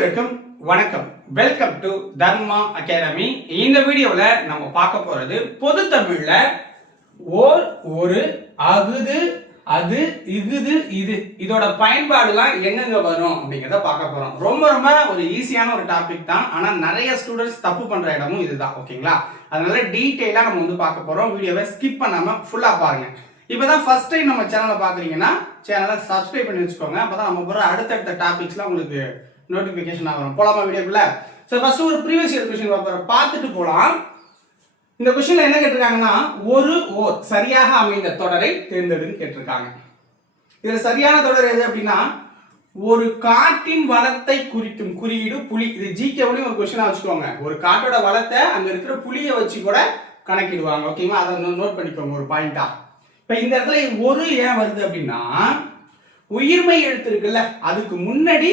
அனைவருக்கும் வணக்கம். Welcome to Dharma academy இந்த வீடியோல நம்ம பார்க்க போறது பொது தமிழ்ல ஓர் ஒரு அகுது அது இகுது இது. இதோட பயன்பாடுலாம் எங்கெங்க வரும் அப்படிங்கிறத பார்க்க போறோம். ரொம்ப ரொம்ப ஒரு ஈஸியான ஒரு டாபிக் தான். ஆனா நிறைய ஸ்டூடெண்ட்ஸ் தப்பு பண்ற இடமும் இதுதான் ஓகேங்களா அதனால டீட்டெயிலா நம்ம வந்து பார்க்க போறோம். வீடியோவை ஸ்கிப் பண்ணாம ஃபுல்லா பாருங்க. இப்பதான் ஃபர்ஸ்ட் டைம் நம்ம சேனலை பாக்குறீங்கன்னா சேனலை சப்ஸ்கிரைப் பண்ணி வச்சுக்கோங்க. அப்பதான் நம்ம போற அடுத்தடுத்த டாபிக்ஸ்லாம் உங்களுக்கு நோட்டிஃபிகேஷன் ஆகணும் போலாமா வீடியோக்குள்ள ஸோ ஃபர்ஸ்ட் ஒரு ப்ரீவியஸ் இயர் கொஸ்டின் பார்ப்போம் பார்த்துட்டு போகலாம் இந்த கொஸ்டின்ல என்ன கேட்டிருக்காங்கன்னா ஒரு ஓர் சரியாக அமைந்த தொடரை தேர்ந்தெடுன்னு கேட்டிருக்காங்க. இதில் சரியான தொடர் எது அப்படின்னா ஒரு காட்டின் வளத்தை குறிக்கும் குறியீடு புலி. இது ஜிகேவுலையும் ஒரு கொஷினாக வச்சுக்கோங்க. ஒரு காட்டோட வளத்தை அங்கே இருக்கிற புலியை வச்சு கூட கணக்கிடுவாங்க. ஓகேவா அதை நோட் பண்ணிக்கோங்க ஒரு பாயிண்டா இப்போ இந்த இடத்துல ஒரு ஏன் வருது அப்படின்னா உயிர்மை எழுத்து இருக்குல்ல அதுக்கு முன்னாடி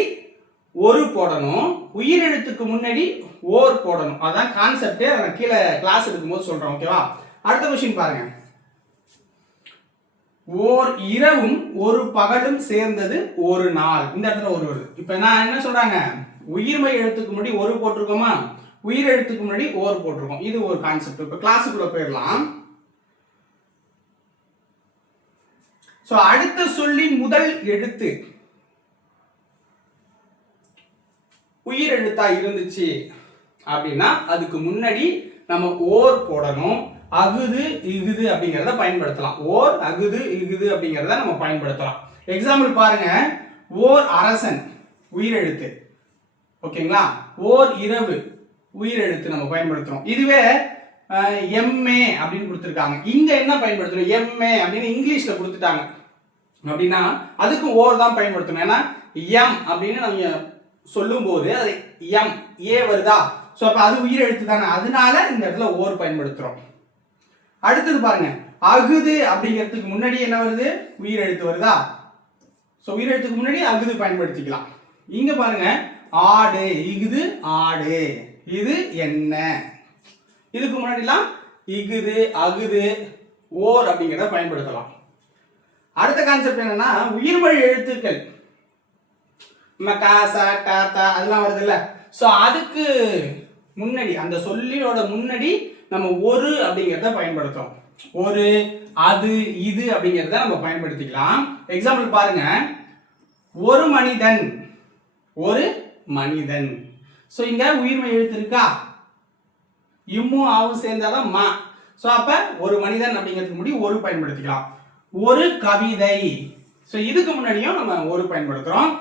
ஒரு போடணும் உயிர் எழுத்துக்கு முன்னாடி ஓர் போடணும். அதான் கான்செப்ட் நான் கீழே கிளாஸ் எடுக்கும்போது சொல்கிறேன் ஓகேவா அடுத்த கொஷின் பாருங்க. ஓர் இரவும் ஒரு பகலும் சேர்ந்தது ஒரு நாள். இந்த இடத்துல ஒரு வருது இப்ப நான் என்ன சொல்றாங்க? உயிர்மை எழுத்துக்கு முன்னாடி ஒரு போட்டிருக்கோமா? உயிர் எழுத்துக்கு முன்னாடி ஓர் போட்டிருக்கோம். இது ஒரு கான்செப்ட் இப்ப கிளாஸுக்குள்ள போயிடலாம். ஸோ அடுத்த சொல்லின் முதல் எழுத்து. உயிர் எழுத்தா இருந்துச்சு அப்படின்னா அதுக்கு முன்னாடி நம்ம ஓர் போடணும். அகுது இகுது அப்படிங்கிறத பயன்படுத்தலாம். ஓர் அகுது இகுது அப்படிங்கிறத நம்ம பயன்படுத்தலாம். எக்ஸாம்பிள் பாருங்க. ஓர் அரசன் உயிரெழுத்து. ஓகேங்களா? ஓர் இரவு உயிரெழுத்து நம்ம பயன்படுத்துறோம். இதுவே எம்ஏ அப்படின்னு கொடுத்துருக்காங்க. இங்க என்ன பயன்படுத்தணும்? எம்ஏ அப்படின்னு இங்கிலீஷ்ல கொடுத்துட்டாங்க. அப்படின்னா அதுக்கும் ஓர் தான் பயன்படுத்தணும். ஏன்னா எம் அப்படின்னு நம்ம சொல்லும்போது அது எம் ஏ வருதா? ஸோ அப்போ அது உயிர் எழுத்து தானே அதனால இந்த இடத்துல ஓர் பயன்படுத்துகிறோம் அடுத்தது பாருங்க. அகுது அப்படிங்கிறதுக்கு முன்னாடி என்ன வருது? உயிர் எழுத்து வருதா? ஸோ உயிர் எழுத்துக்கு முன்னாடி அகுது பயன்படுத்திக்கலாம். இங்க பாருங்க. ஆடு. இகுது ஆடு. இது என்ன? இதுக்கு முன்னாடிலாம் இகுது அகுது ஓர் அப்படிங்கிறத பயன்படுத்தலாம். அடுத்த கான்செப்ட் என்னன்னா உயிர்மொழி எழுத்துக்கள். மக்கா காசா டா அதெல்லாம் வருதுல்ல. ஸோ அதுக்கு முன்னாடி அந்த சொல்லியோட முன்னாடி நம்ம ஒரு அப்படிங்கிறத பயன்படுத்துறோம். ஒரு அது இது அப்படிங்கிறத நம்ம பயன்படுத்திக்கலாம். எக்ஸாம்பிள் பாருங்க. ஒரு மனிதன் ஒரு மனிதன். ஸோ இங்க உயிர்மை எழுத்து இருக்கா இம்மும் ஆவும் சேர்ந்தாதான் மா. ஸோ அப்ப ஒரு மனிதன் அப்படிங்கிறதுக்கு முன்னாடி ஒரு பயன்படுத்திக்கலாம். ஒரு கவிதை. ஸோ இதுக்கு முன்னாடியும் நம்ம ஒரு பயன்படுத்துறோம்.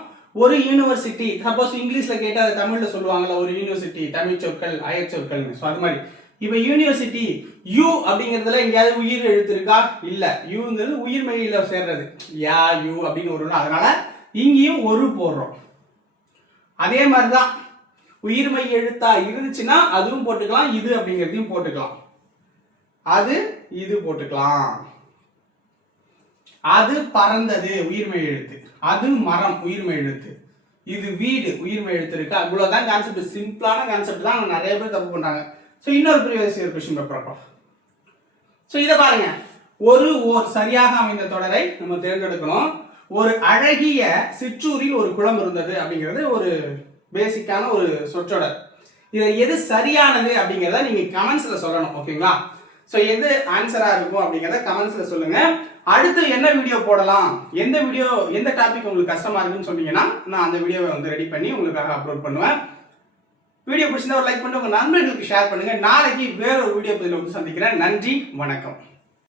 ஒரு யூனிவர்சிட்டி சப்போஸ் இங்கிலீஷ்ல கேட்டால் அது தமிழ்ல சொல்லுவாங்களா ஒரு யூனிவர்சிட்டி தமிழ் சொற்கள் அயச்சொற்கள் ஸோ அது மாதிரி. இப்போ யூனிவர்சிட்டி யூ அப்படிங்கிறதுல எங்கேயாவது உயிர் எழுத்து இருக்கா இல்லை யூங்கிறது உயிர்மெயில சேர்றது. யா யூ அப்படின்னு ஒரு அதனால இங்கேயும் ஒரு போடுறோம். அதே மாதிரி தான் உயிர்மை எழுத்தா இருந்துச்சுன்னா அதுவும் போட்டுக்கலாம் இது அப்படிங்கிறதையும் போட்டுக்கலாம். அது இது போட்டுக்கலாம். அது பறந்தது உயிர்மை எழுத்து. அது மரம் உயிர்மை எழுத்து. இது வீடு உயிர்மை எழுத்து இருக்கு. அவ்வளோதான் கான்செப்ட் சிம்பிளான கான்செப்ட் தான் நிறைய பேர் தப்பு பண்ணாங்க ஸோ இன்னொரு previous year question paper so இதை பாருங்க. ஒரு ஓர் சரியாக அமைந்த தொடரை நம்ம தேர்ந்தெடுக்கணும். ஒரு அழகிய சிற்றூரில் ஒரு குளம் இருந்தது அப்படிங்கிறது ஒரு பேசிக்கான ஒரு சொற்றொடர். இதில் எது சரியானது அப்படிங்கிறத நீங்கள் கமெண்ட்ஸில் சொல்லணும் ஓகேங்களா ஸோ எது ஆன்சராக இருக்கும் அப்படிங்கிறத கமெண்ட்ஸில் சொல்லுங்கள் அடுத்து என்ன வீடியோ போடலாம்? எந்த வீடியோ எந்த டாபிக் உங்களுக்கு கஷ்டமாக இருக்குன்னு சொன்னீங்கன்னா நான் அந்த வீடியோவை வந்து ரெடி பண்ணி உங்களுக்காக அப்லோட் பண்ணுவேன். வீடியோ பிடிச்சிருந்தா ஒரு லைக் பண்ணி உங்கள் நண்பர்களுக்கு ஷேர் பண்ணுங்கள் நாளைக்கு வேற ஒரு வீடியோ பதில் வந்து சந்திக்கிறேன். நன்றி வணக்கம்.